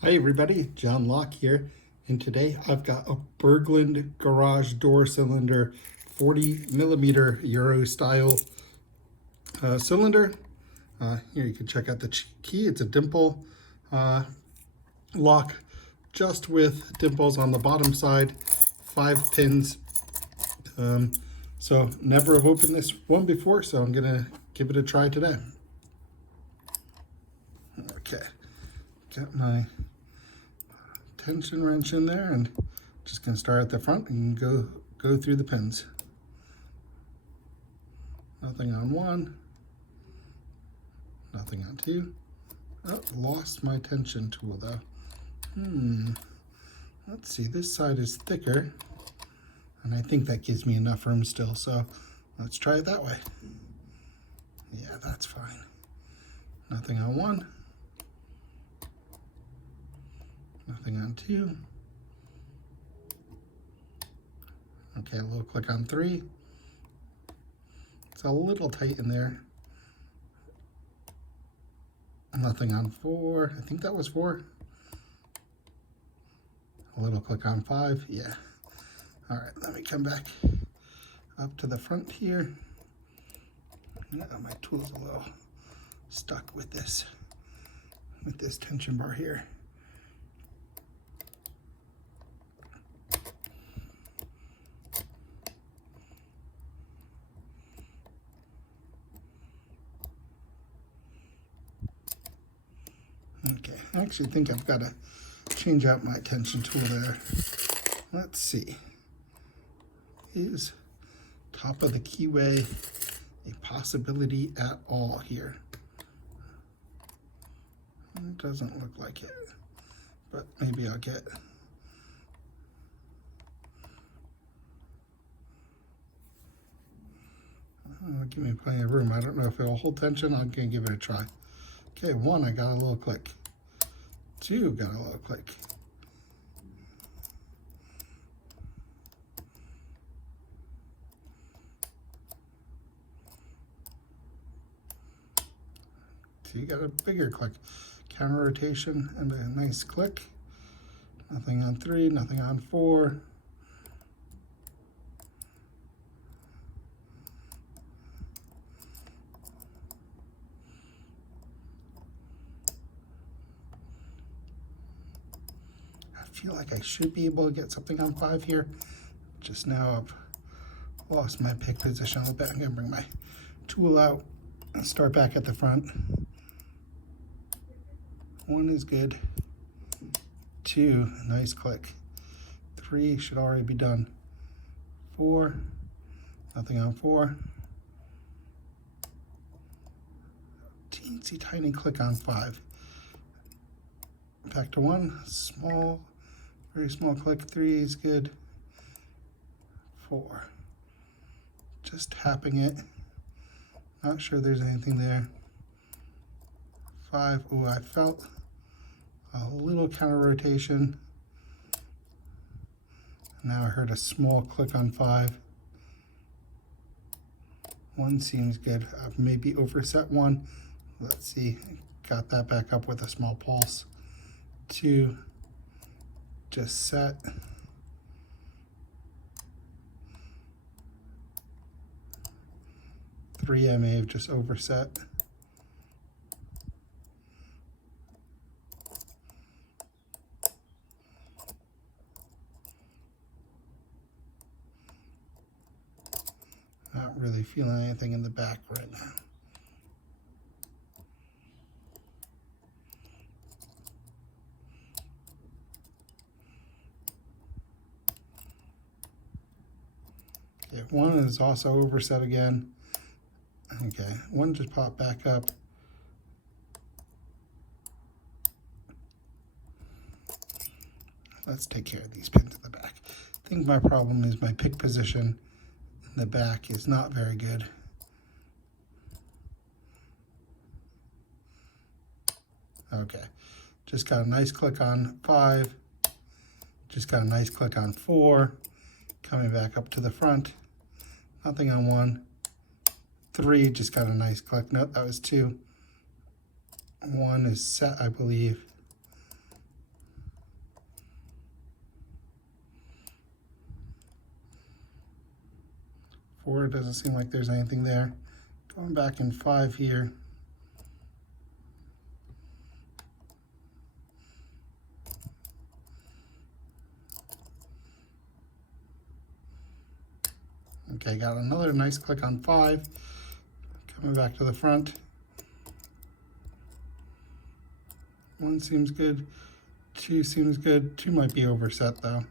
Hi everybody, John Locke here, and today I've got a Bergland garage door cylinder, 40 millimeter Euro style cylinder. Here you can check out the key. It's a Dimple lock, just with dimples on the bottom side, 5 pins. So never have opened this one before, so I'm gonna give it a try today. Okay, got my tension wrench in there and just gonna start at the front and go through the pins. Nothing on one, nothing on two. Oh, lost my tension tool though. Let's see, this side is thicker and I think that gives me enough room still, so let's try it that way. Yeah, that's fine. Nothing on one, nothing on two. Okay, a little click on three. It's a little tight in there. Nothing on four. I think that was four. A little click on five. Yeah. All right, let me come back up to the front here. My tool's a little stuck with this tension bar here. Okay, I actually think I've got to change out my tension tool there. Let's see. Is top of the keyway a possibility at all here? It doesn't look like it, but maybe I'll get... give me plenty of room. I don't know if it'll hold tension. I'm gonna give it a try. Okay, one, I got a little click. Two, got a little click. So you got a bigger click. Counter rotation and a nice click. Nothing on three, nothing on four. I feel like I should be able to get something on five here. Just now I've lost my pick position on the back. I'm gonna bring my tool out and start back at the front. One is good. Two, nice click. Three should already be done. Four, nothing on four. Teensy tiny click on five. Back to one, small, very small click. Three is good. Four, just tapping it. Not sure there's anything there. Five, oh, I felt a little counter rotation. Now I heard a small click on five. One seems good. I've maybe overset one. Let's see, got that back up with a small pulse. Two, just set. Three, I may have just overset. Not really feeling anything in the back right now. Okay, one is also overset again. Okay, one just popped back up. Let's take care of these pins in the back. I think my problem is my pick position in the back is not very good. Okay, just got a nice click on five. Just got a nice click on four. Coming back up to the front. Nothing on one. Three, just got a nice click. Nope, that was two. One is set, I believe. 4, it doesn't seem like there's anything there. Going back in 5 here. Okay, got another nice click on 5. Coming back to the front. 1 seems good. 2 seems good. 2 might be overset though.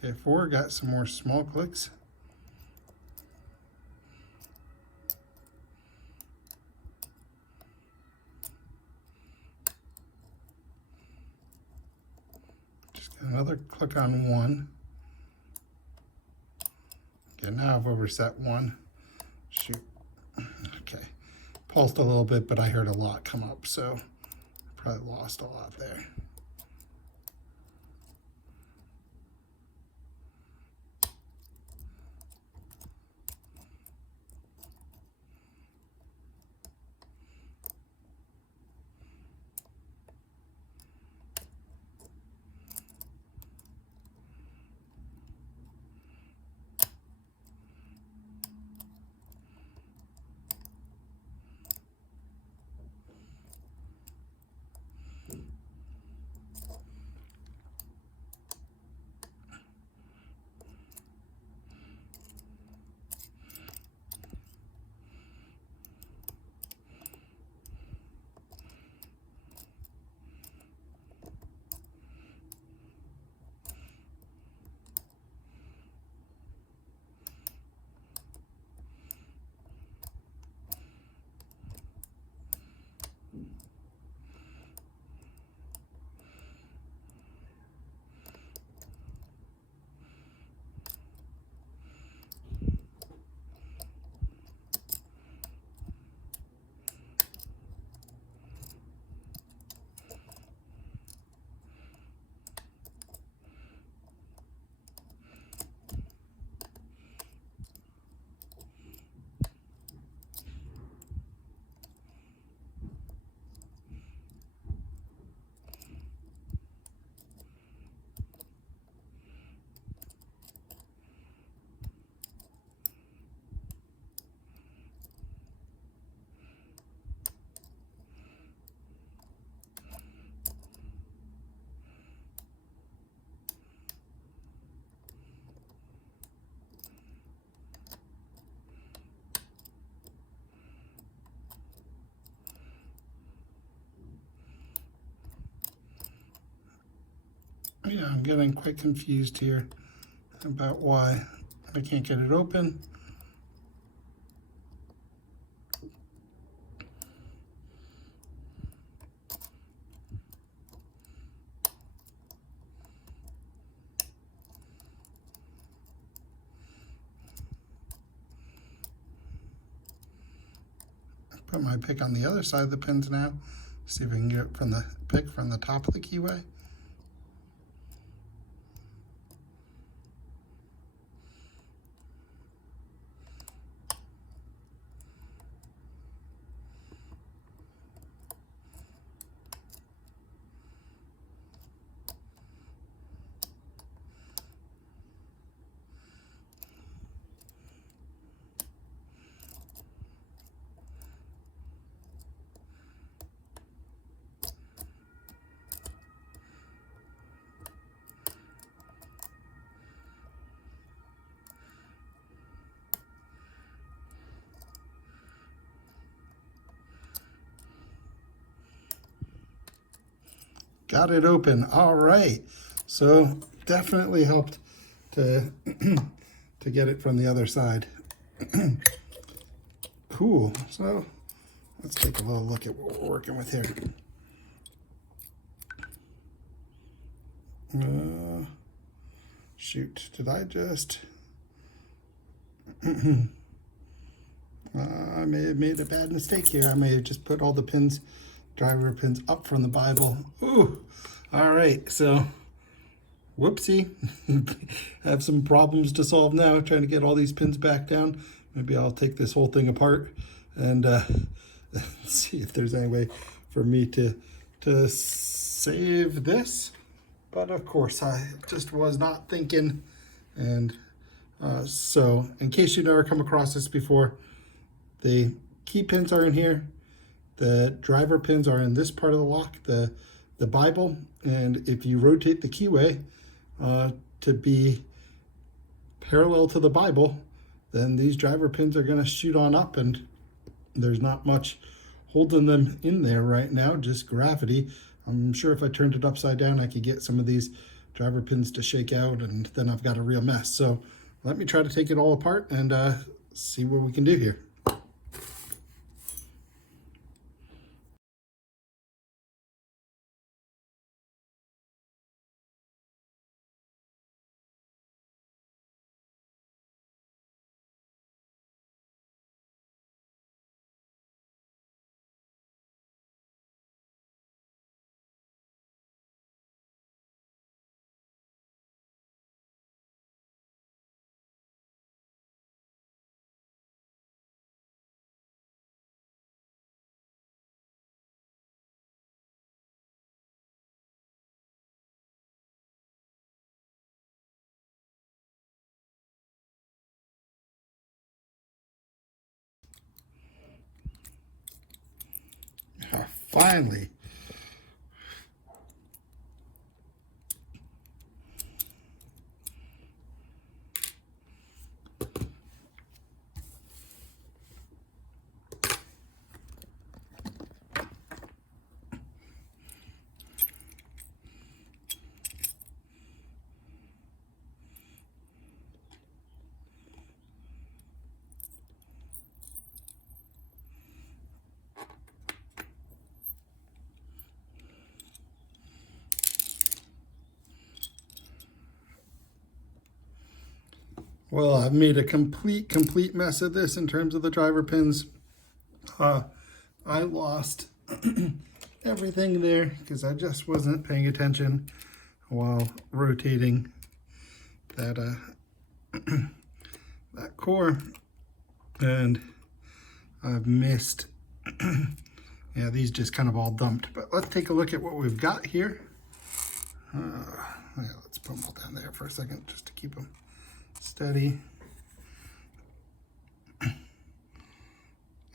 Okay, 4 got some more small clicks. Just got another click on 1. Okay, now I've overset 1. Shoot. Okay. Pulsed a little bit, but I heard a lot come up, so probably lost a lot there. Yeah, I'm getting quite confused here about why I can't get it open. Put my pick on the other side of the pins now. See if we can get it from the pick from the top of the keyway. Got it open. All right. So definitely helped to to get it from the other side. Cool. So let's take a little look at what we're working with here. Shoot, did I just... I may have made a bad mistake here. I may have just put all the pins, driver pins up from the Bible. Ooh, all right, so whoopsie. Have some problems to solve now, trying to get all these pins back down. Maybe I'll take this whole thing apart and see if there's any way for me to save this. But of course, I just was not thinking And so in case you never come across this before, the key pins are in here. The driver pins are in this part of the lock, the Bible. And if you rotate the keyway to be parallel to the Bible, then these driver pins are going to shoot on up, and there's not much holding them in there right now, just gravity. I'm sure if I turned it upside down, I could get some of these driver pins to shake out, and then I've got a real mess. So let me try to take it all apart and see what we can do here. Finally. Well, I've made a complete mess of this in terms of the driver pins. I lost everything there because I just wasn't paying attention while rotating that that core, and I've missed yeah, these just kind of all dumped. But let's take a look at what we've got here. Yeah, let's put them all down there for a second just to keep them steady.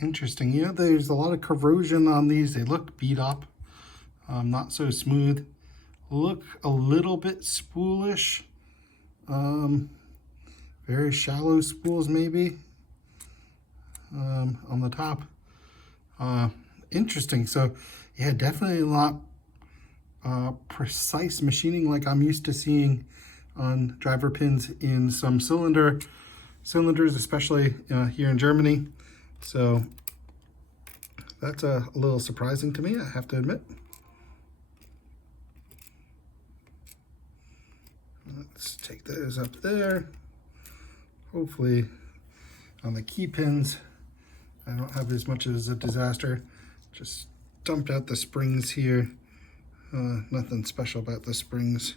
Interesting. You know, there's a lot of corrosion on these. They look beat up, not so smooth. Look a little bit spoolish. Very shallow spools maybe on the top. Interesting. So yeah, definitely not precise machining like I'm used to seeing on driver pins in some cylinders, especially here in Germany. So that's a little surprising to me, I have to admit. Let's take those up there. Hopefully on the key pins, I don't have as much as a disaster. Just dumped out the springs here. Nothing special about the springs.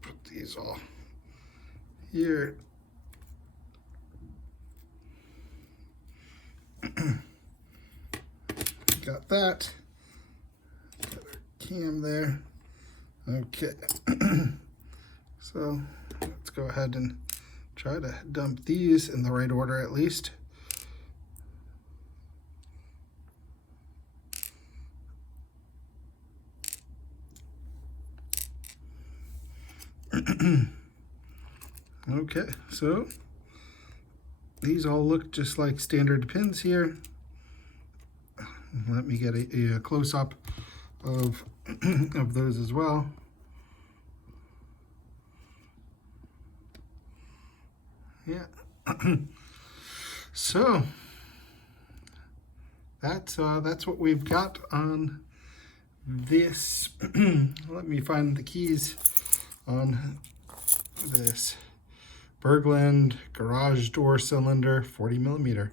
Put these all here. Got that. Got our cam there. Okay. So let's go ahead and try to dump these in the right order at least. Okay, so these all look just like standard pins here. Let me get a close-up of of those as well. Yeah. So that's what we've got on this. Let me find the keys on this Bergland garage door cylinder 40 millimeter.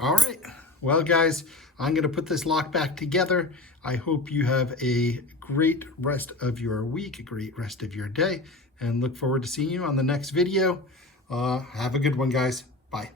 All right, well guys, I'm gonna put this lock back together. I hope you have a great rest of your week, a great rest of your day, and look forward to seeing you on the next video. Have a good one, guys. Bye.